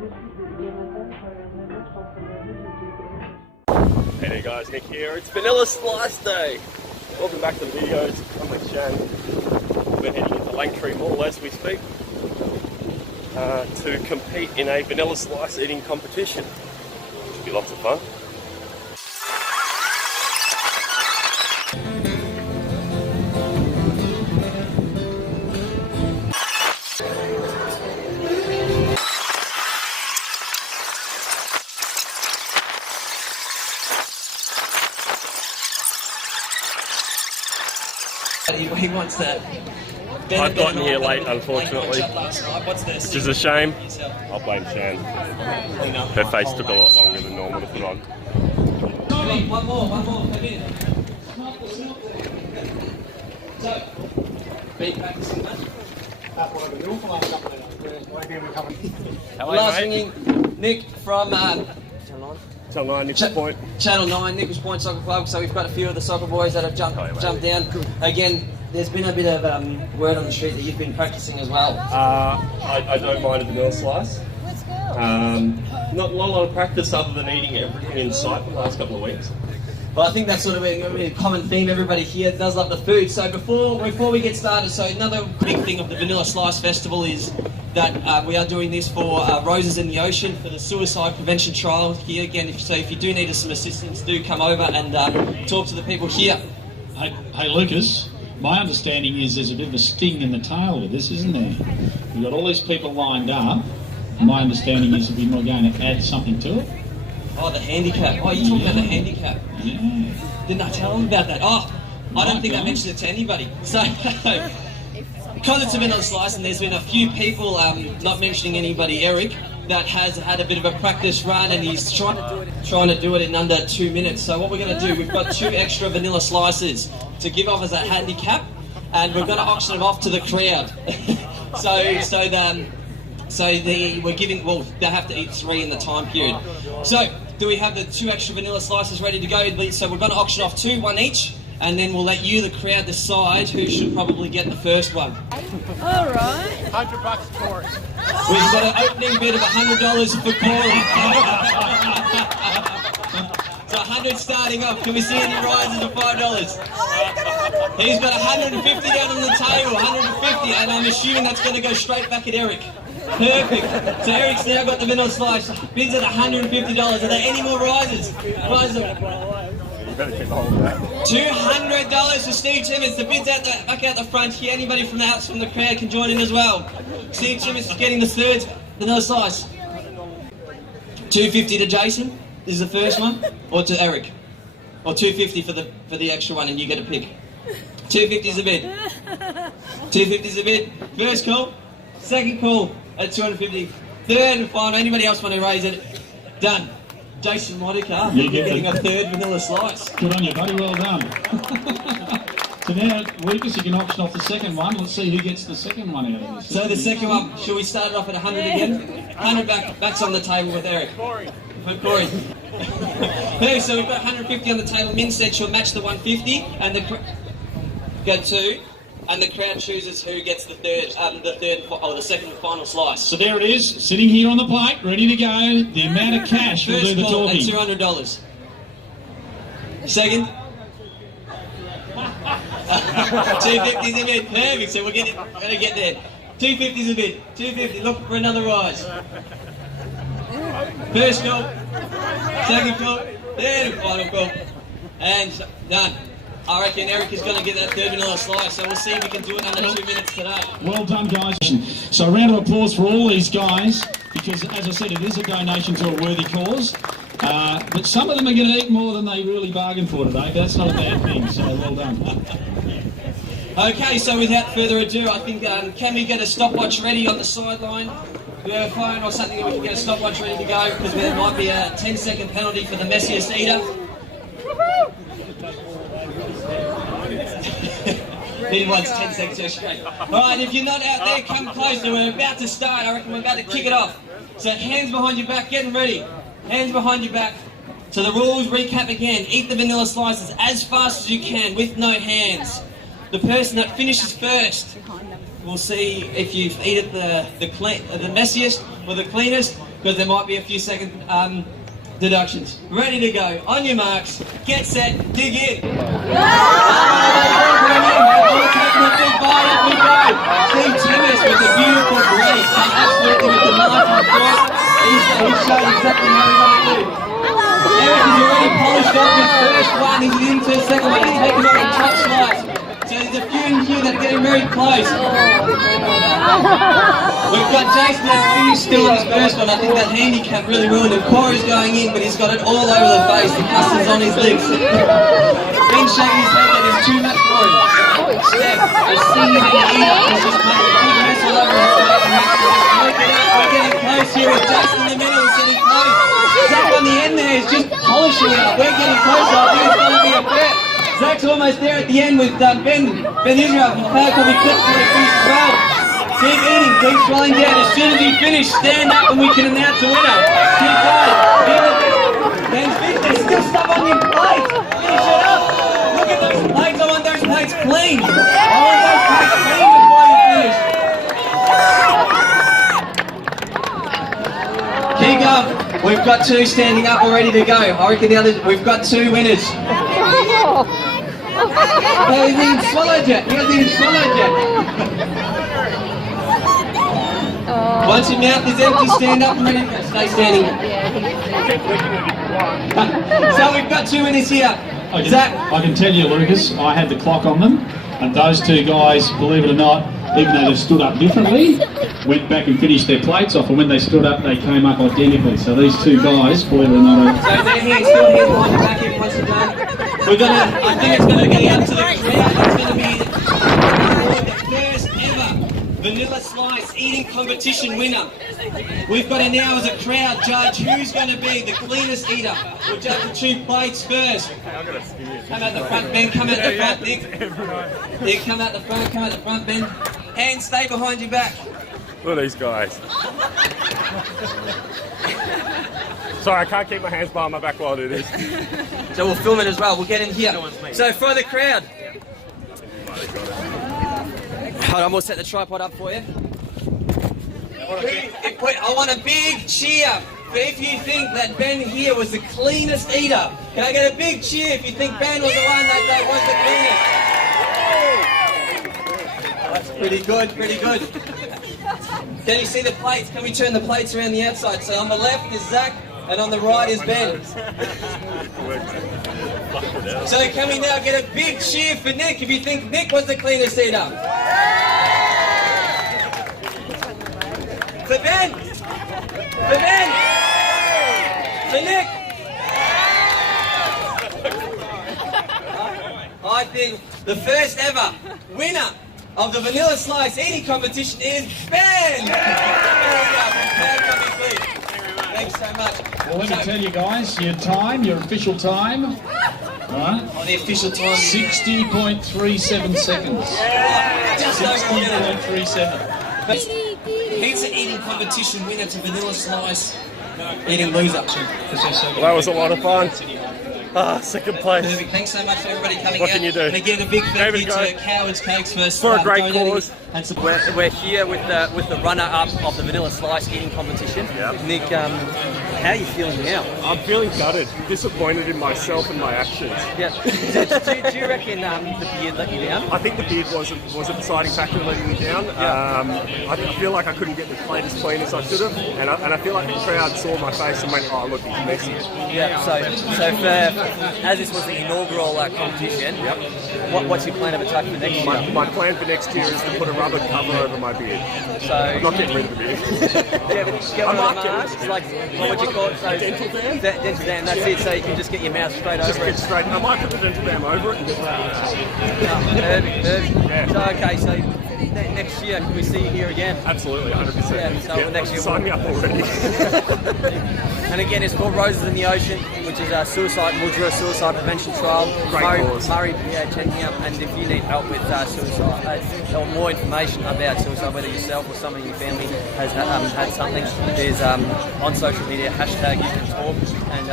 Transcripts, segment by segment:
Hey there guys, Nick here. It's Vanilla Slice Day. Welcome back to the videos. I'm with Shan. We're heading into Langtree Mall as we speak to compete in a vanilla slice eating competition. Should be lots of fun. He wants that. I've gotten here late, unfortunately, What's this? which is a shame. I'll blame Shan. Her face took a lot longer than normal to put on. One more. Come in. So, be practicing that. Last ringing, Nick from Channel 9, Nichols Point. Channel 9, Nichols Point Soccer Club. So we've got a few of the soccer boys that have jumped down. Again, there's been a bit of word on the street that you've been practicing as well. I don't mind a vanilla slice. Not a lot of practice other than eating everything in sight for the last couple of weeks. Well, I think that's sort of a common theme. Everybody here does love the food. So before we get started, so another big thing of the Vanilla Slice Festival is that we are doing this for Roses in the Ocean for the suicide prevention trial here. Again, if you do need some assistance, do come over and talk to the people here. Hey Lucas, my understanding is there's a bit of a sting in the tail with this, isn't there? We've got all these people lined up. My understanding is that we're going to add something to it. Oh, the handicap. Oh, you talking about the handicap? Yeah. Didn't I tell them about that? Oh, I don't think I mentioned it to anybody. So, because it's a vanilla slice and there's been a few people, not mentioning anybody, Eric, that has had a bit of a practice run and he's trying to do it in under 2 minutes. So what we're going to do, we've got 2 extra vanilla slices to give off as a handicap, and we're going to auction them off to the crowd. We're giving, well, they have to eat 3 in the time period. So, do we have the 2 extra vanilla slices ready to go? So we're going to auction off 2, 1 each, and then we'll let you, the crowd, decide who should probably get the first one. All right. $100 for us. We've got an opening bid of $100 for Corey. So 100 starting off. Can we see any rises of $5? He's got 150 down on the table, 150, and I'm assuming that's going to go straight back at Eric. Perfect. So Eric's now got the vanilla slice. Bids at $150. Are there any more rises? You better keep hold of that. $200 for Steve Timmins. The bid's back out the front here. Anybody from the crowd can join in as well. Steve Timmins is getting the 3rd vanilla slice. $250 to Jason. This is the first one, or to Eric, or $250 for the extra one, and you get a pick. $250 is a bid. $250 is a bid. First call. Second call at $250. Third and final. Anybody else want to raise it? Done. Jason Modica, you're getting a 3rd vanilla slice. Good on you, buddy. Well done. So now, Lucas, you can auction off the second one. Let's see who gets the second one out of this. So the second one, should we start it off at 100 again? 100 backs on the table with Eric. For Corey. So we've got 150 on the table. Min said she'll match the 150, and the crowd chooses who gets the second and final slice. So there it is, sitting here on the plate, ready to go. The amount of cash will do the talking. First call at $200. Second. 250 is a bid. Perfect. So we're going to get there. 250 is a bid. 250. Look for another rise. First call. Second call. Third and final call. And done. I reckon Eric is going to get that 3rd vanilla slice, so we'll see if we can do it under 2 minutes today. Well done, guys. So a round of applause for all these guys, because as I said, it is a donation to a worthy cause. But some of them are going to eat more than they really bargained for today. That's not a bad thing, so well done. Okay, so without further ado, I think, can we get a stopwatch ready on the sideline? Do we have a phone or something that we can get a stopwatch ready to go? Because there might be a 10-second penalty for the messiest eater. He wants 10 seconds to straight. Alright, if you're not out there, come closer. We're about to start. I reckon we're about to kick it off. So hands behind your back, getting ready. Hands behind your back. So the rules, recap again. Eat the vanilla slices as fast as you can with no hands. The person that finishes first will see if you've eaten the messiest or the cleanest. because there might be a few second deductions. Ready to go. On your marks, get set, dig in. Steve Timmis with a beautiful grace, absolutely with the knife and fork. He's shown exactly how he's going to do. Eric has already polished off his first one. He's into the second one. He's taken on a top slice. So there's a few in here that are getting very close. We've got Jason that's finished still on his first one. I think that handicap really ruined him. Corey's going in, but he's got it all over the face. The custard's on his lips. Ben's shaking his head that there's too much for him. Steph, I see him in here. He's just making a big mess all over his face. Look it up. We're getting close here with Jason in the middle. We're getting close. Zach on the end there is just polishing it up. We're getting closer. I think it's going to be a bet. Zach's almost there at the end with Ben Israel from Park will be clipped for the finish as well. Keep eating, keep swelling down. As soon as you finish, stand up and we can announce the winner. Keep going. Ben's finished. There's still stuff on your plate. Finish it up. Look at those plates. I want those plates clean. I want those plates clean before you finish. Keep going. We've got two standing up and ready to go. I reckon the others, we've got two winners. He hasn't even swallowed yet. He hasn't even swallowed yet. Once your mouth is empty, stand up and ready to go. Stay standing. So we've got two winners here. I can tell you, Lucas, I had the clock on them, and those two guys, believe it or not, even though they stood up differently, went back and finished their plates off, and when they stood up, they came up identically. So these two guys, believe it or not, so they're here, still here behind the back here once again. We're gonna, I think it's gonna get out to the crowd. It's gonna be the first ever Vanilla Slice eating competition winner. We've got to now as a crowd judge who's going to be the cleanest eater. We'll judge the two plates first. Come at the front, Ben. Come at the front, Nick. Nick, come at the front. Come at the front, Ben. Hands stay behind your back. Look at these guys. Sorry, I can't keep my hands behind my back while I do this. So we'll film it as well. We'll get in here. So for the crowd. Hold on, we'll set the tripod up for you. I want a big cheer if you think that Ben here was the cleanest eater. Can I get a big cheer if you think Ben was the one that was the cleanest? That's pretty good, pretty good. Can you see the plates? Can we turn the plates around the outside? So on the left is Zach, and on the right is Ben. So can we now get a big cheer for Nick if you think Nick was the cleanest eater? For Ben! For Ben! For Nick! I think the first ever winner of the Vanilla Slice eating competition is Ben! Thanks so much. well, let me tell you guys, your time, your official time, right? Oh, the official time. 60.37 seconds. Just over a minute. 60.37. Pizza eating competition winner to Vanilla Slice eating loser. Well, that was a lot of fun. Second place. Perfect. Thanks so much for everybody coming What out. can you do? And again, a big thank you David, to Coward's Cakes for a great donating cause. And we're here with the runner-up of the Vanilla Slice eating competition. Yep. Nick, how are you feeling now? I'm feeling gutted, disappointed in myself and my actions. Yeah. do you reckon the beard let you down? I think the beard was a deciding factor in letting me down. I feel like I couldn't get the plate as clean as I should have, and I feel like the crowd saw my face and went, "Oh, look, he's messy." Yeah. So as this was the inaugural competition, what's your plan of attack for next year? My plan for next year is to put a rubber cover over my beard. So I'm not getting rid of the beard. I might get like what would you call it? So, dental dam. Dental dam. That's it. So you can just get your mouth straight over it. Straight. I might put the dental dam over it and get Perfect. Yeah. So okay, so next year can we see you here again? Absolutely, 100%. Yeah, so next year sign me up already. And again, it's called Roses in the Ocean, which is a suicide prevention trial. Great cause. Murray, check me out. And if you need help with suicide, or more information about suicide, whether yourself or someone in your family has had something, there's on social media #YouCanTalk and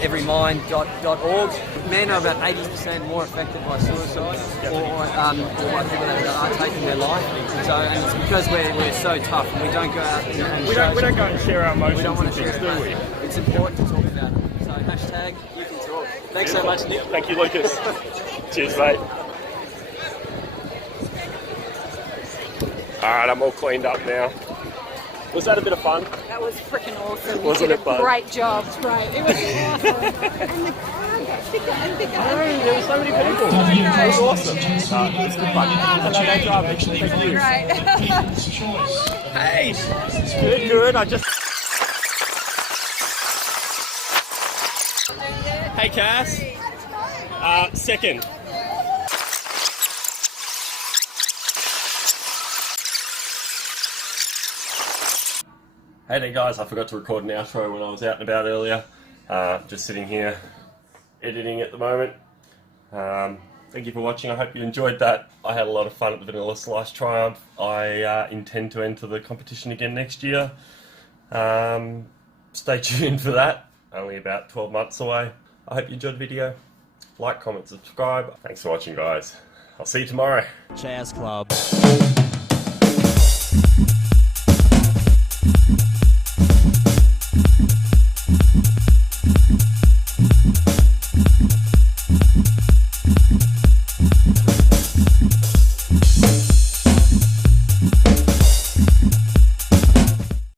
everymind.org. Men are about 80% more affected by suicide or by people that are taking in their life. And it's because we're so tough and we don't go out and We don't go and share our emotions. we don't want and to share things, it, do we? It's important to talk about it. So hashtag you can talk. Thanks so much, Nick. Thank you, Lucas. Cheers, mate. Alright, I'm all cleaned up now. Was that a bit of fun? That was freaking awesome. Wasn't you it did a fun? great job. Right. It was awesome. And the crowd got bigger and bigger. There were so many people. It was awesome. It's good fun. Great job. Thank you. Right. Hey! Good. I just... Hey, Cass. Second. Hey there guys, I forgot to record an outro when I was out and about earlier. Just sitting here editing at the moment. Thank you for watching, I hope you enjoyed that. I had a lot of fun at the Vanilla Slice Triumph. I intend to enter the competition again next year. Stay tuned for that, only about 12 months away. I hope you enjoyed the video. Like, comment, subscribe. Thanks for watching guys. I'll see you tomorrow. Jazz Club.